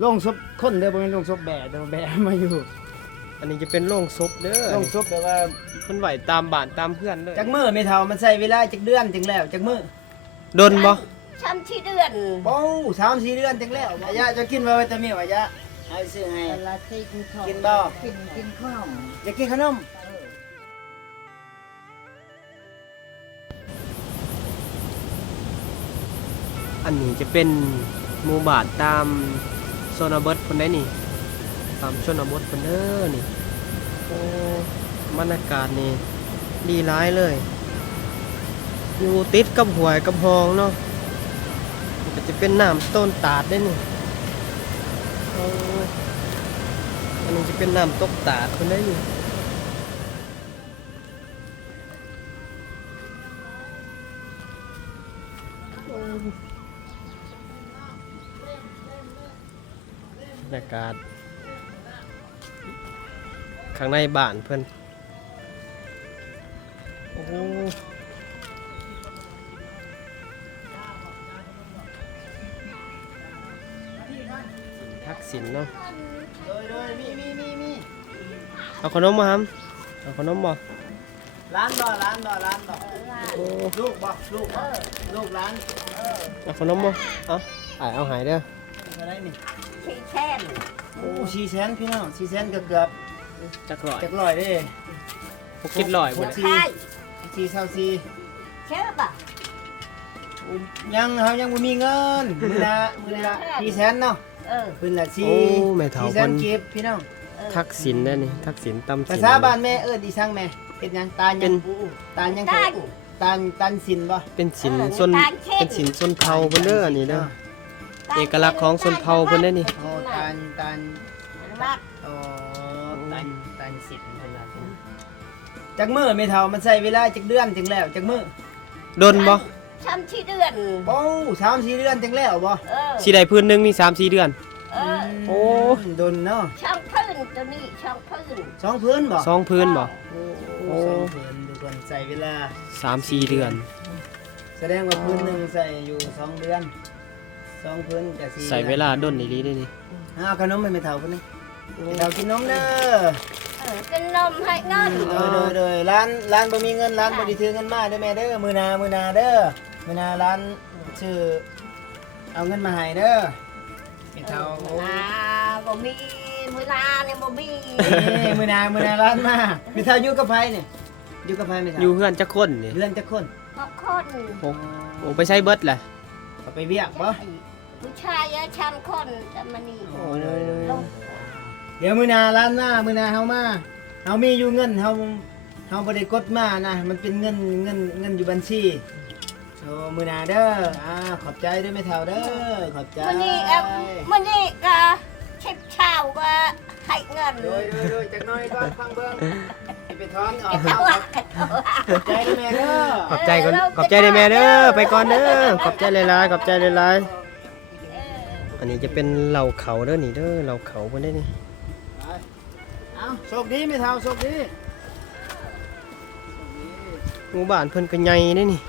โรงศพคนเด้อบ่แม่นโรงศพแบะเด้อแบะมาอยู่อันนี้จะเป็นโรงศพเด้อโรงศพแปลว่าเพิ่นไหวตามบ้านตามเพื่อนเลยจักมื้อไม่เท่ามันใช้เวลาจักเดือนจังแล้วจักมื้อดนบ่ช้ำที่เดือนโอ้สามสี่เดือนจังแล้วอายะจะกินว่าวิตามินอายะเอาไปซื้อให้ เวลาที่กินข้าวกินบ่ กินกินข้าวจะกินขนมอันนี้จะเป็นหมู่บ้านตาม โซนบทคนได้นี่ตามชนบทคนเด้อนี่โอ้บรรยากาศนี่ดีร้ายเลย อยู่ติดกับหวยกับหองเนาะมันก็จะเป็นน้ำต้นตาดได้นี่อันนี้จะเป็นน้ำตกตาดคนได้นี่ รรยากาศข้างในบ้านเพื่อนโอ้โหทักษิณเนาะโดยโดยมีมีมีมีเอาขนมมาครับเอาขนมบ่ร้านบ่ร้านบ่ร้านบ่โอ้ลูกบ่ลูกบ่ลูกร้านเอาขนมบ่เอาอ่ายเอาหายเด้อ อะไรนี่ที่แช่นโอ้สี่แสนพี่น้องสี่แสนเกือบเกือบจักรอยจักร้อยเด้พวกคิดลอยหบ่กเนี่ยสี่ใช่สี่เท่าสี่เชื่อป่ะยังเฮายังบ่มีเงินมื้อละมื้อละสี่แสนเนาะเออเพิ่นละสี่โอ้แม่เฒ่าสี่แสเพิ่นนเก็บพี่น้องเออทักษิณได้นี่ทักษิณตำภาสินษาบ้านแม่เอิ้นอีสังแม่เฮ็ดหยังตาลเป็ยังนตาลยังตั้งตาลตาลสินบ่เป็นสินเออส้นตาลเช่นเป็นสินส้นเผาเพิ่นเด้ออันนี้เด้อ เอกลักษณ์ของชนเผ่าเพิ่นได้นี่โอ้ตาลตาลรักโอ้ตาลตาลสินเพิ่นว่าจักมื้อไม่เท่ามันใช้เวลาจักเดือนจังแล้วจักมื้อดนบ่ช้ำที่เดือนโอ้สามสี่เดือนจังแล้วบ่เออสิได้พื้นหนึงนี่3-4เดือน เออโอ้ ดนเนาะช่องพื้นตัวนี้ช่องพื้นสองพื้นบ่สองพื้นบ่โอ้สองพื้นทุกคนใส่เวลา3-4เดือน แสดงว่าพื้นหนึ่งใส่อยู่สองเดือน สองพื้นกับสี่ใส่เวลาดนอีหลีได้นี่อ้าวขนมไม่ไม่เท่าคนนี้ไม่เท่ากินนมเด้อเออกินนมให้เงินโดยโดยโดยร้านร้านบ่มีเงินร้านบ่ได้ถือเงินมาเด้อแม่เด้อมื้อหนามื้อหนาเด้อมื้อหนาร้านชื่อเอาเงินมาให้เด้อไม่เท่าอ่าบ่มีเวลาเนี่ยบ่มีนี่มื้อหนามื้อหนาร้านมาไม่เท่าอยู่กับไผนี่อยู่กับไผไม่เท่าอยู่เฮือนจักคนนี่เดือนจักคนบางคนโอ้โอ้ไปใช้เบิดแหละ เอาไปเวียกบ่ผู้ชายอะช้ำคนแต่มันนี่โอ้เลยลงเดี๋ยวมื้อหนาร้านมามื้อหนาเฮามาเฮามีอยู่เงินเฮาเฮาบ่ได้กดมานะ มันเป็นเงินเงินเงินอยู่บัญชีโอ้มื้อหนาเด้ออ่าขอบใจด้วยแม่เฒ่าเด้อขอบใจมันนี่เอ่อมันนี่ก็เช็ดเช้าก็ให้เงิน โดยโดยโดยจักหน่อยก่อนฟังเบิ่งสิ ไปถอนออกเอาเอาอะเอาอะขอบใจด้วยแม่เด้อขอบใจก่อนขอบใจได้แม่เด้อไปก่อนเด้อขอบใจหลายๆขอบใจหลายเออๆอันนี้จะเป็นเหล่าเขาเด้อนี่เด้อเหล่าเขาเพิ่นได้นี่ไปเอาโชคดีแม่เฒ่าโชคดีหมู่บ้านเพิ่นก็ใหญ่เด้นี่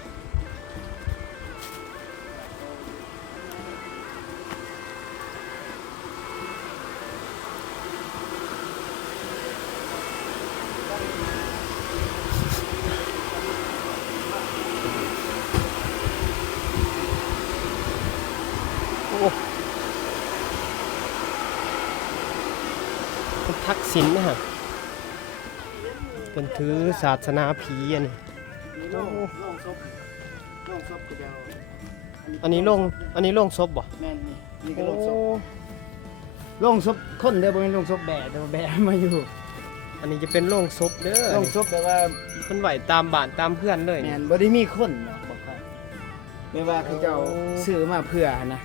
เป็นทักษิณนะฮะเป็นถือศาสนาผีอันนี้นี่โล่งโล่งศพโล่งศพก็เดียวอันนี้โล่งอันนี้โล่งศพบ่แม่นนี่นี่ก็โล่งศพโล่งศพคนเด้อบ่แม่นโล่งศพแบะเด้อแบะมาอยู่ อันนี้จะเป็นโล่งศพเด้อโล่งศพแปลว่าเพิ่นไหวตามบ้านตามเพื่อนเลยแม่นบ่ได้มีคนเนาะบอกให้ไม่ว่าเขาเจ้าโอ้ซื้อมาเพื่อนะ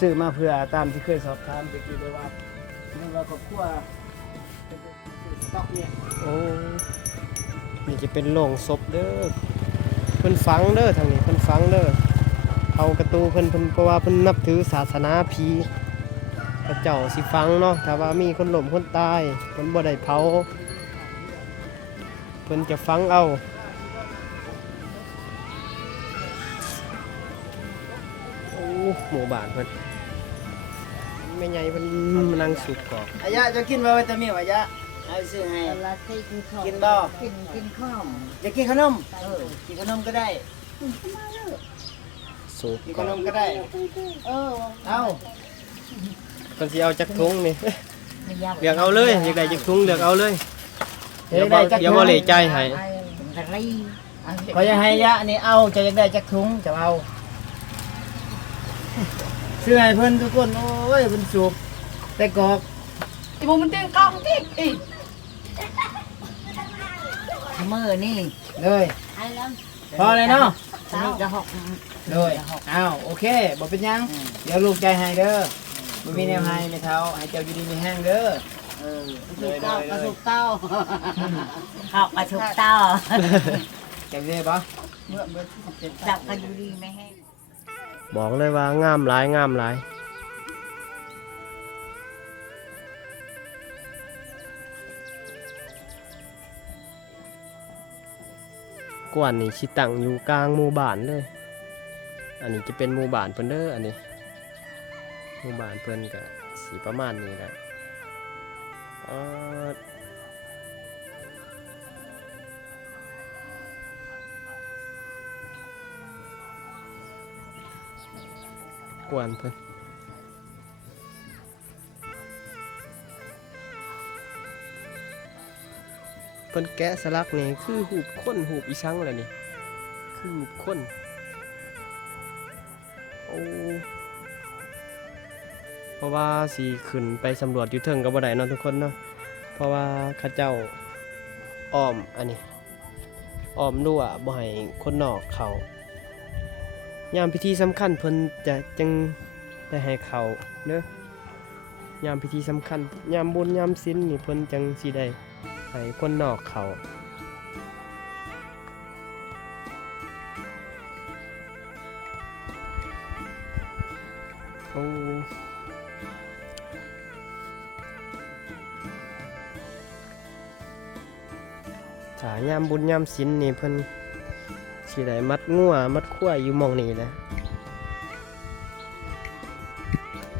ซื้อมาเพื่อตามที่เคยสอบถามตะกี้ไปว่าไม่ว่าครอบครัวส ต็อกเนี่ยโอ้นี่จะเป็นโล่งศพเด้อเพิ่นฝังเด้อทางนี้เพิ่นฝังเด้อเอากระตูเพิ่นเพิ่นเพราะว่าเพิ่นนับถือศาสนาผีพระเจ้าสิฟังเนาะถ้าว่ามีคนล้มคนตายเพิ่นบ่ได้เผาเพิ่นจะฟังเอาโอ้หมู่บ้านเพิ่นแม่ม่ใหญ่เพิ่นมานั่งสุกกรอบอายะจะกินบ่วิตามินอายะ เอาซื้อให้ละที่กินข้าวกินบ่ กินกินข้าวจะกินขนมเออกินขนมก็ได้สุกกินกขรอนบมก็ได้ เออเอาเพิ่นสิเอาจักถุงนี่ไม่ยากเลือกเอาเลยอยากได้จักถุงเลือกเอาเลย เดี๋ยวได้จักอย่าบ่เหลใจให้ไอ้ตะไลพอจะให้ยะนี่เอาจะอยากได้จักถุงจะเอาซื้อให้เพิ่นทุกคนโอ้ยเพิ่นสูบแต่กอกอีโมมันเตียงกล้องที่อี มือนี่เลย ไอ้แล้วพอเลยเนาะนี่จะหกเลยอ้าวโอเคบ่เป็นหยัง เดี๋ยวลูกใจให้เด้อบ่มีแนวให้ไม่เท่าให้เจ้าอยู่ดีมีแห้งเด้อ เออถูกเต้ากระถูกเต้าข้าวกระถูกเต้าจังได้บ่จับกันอยู่ดีไม่แห้ง บอกเลยว่างามหลายงามหลาย กวนนี่ชิตั้งอยู่กลางหมู่บ้านเลย อันนี้จะเป็นหมู่บ้านเพิ่นเด้ออันนี้หมู่บ้านเพิ่นก็สีประมาณนี้แหละกวนเพิ่น พิ่นแกะสลักนี่คือหูบคนหูบอีสังอะไรนี่คือหูบคนโอ้เพราะว่าสีขึ้นไปสำรวจอยู่เทิงกับบ่ได้เนาะทุกคนเนาะเพราะว่าข้าเจ้าอ้อมอันนี้อ้อมรั้วบ่ให้คนนอกเขายามพิธีสำคัญเพิ่นจะจังได้ให้เขาเด้อยามพิธีสำคัญยามบุญยามศีลนี่เพิ่นจังสิได้ ให้คนนอกเขาโอ้ถ้ายามบุญยามศิลนี่เพิ่นสิได้มัดงัวมัดขั้วอยู่มองนี้แหละ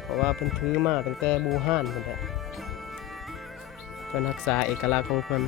เพราะว่าเพิ่นถือมาตั้งแต่บูฮานเพิ่นแหละ เพิ่นรักษาเอกลักษณ์ของเพิ่น